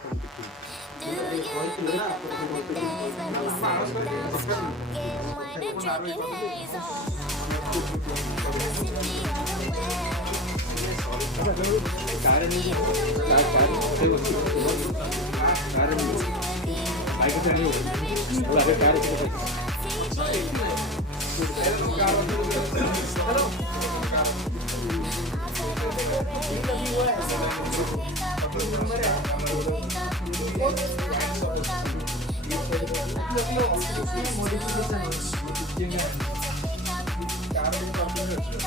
Do you remember the days when we sat down smoking wine and drinking haze on the city on the way.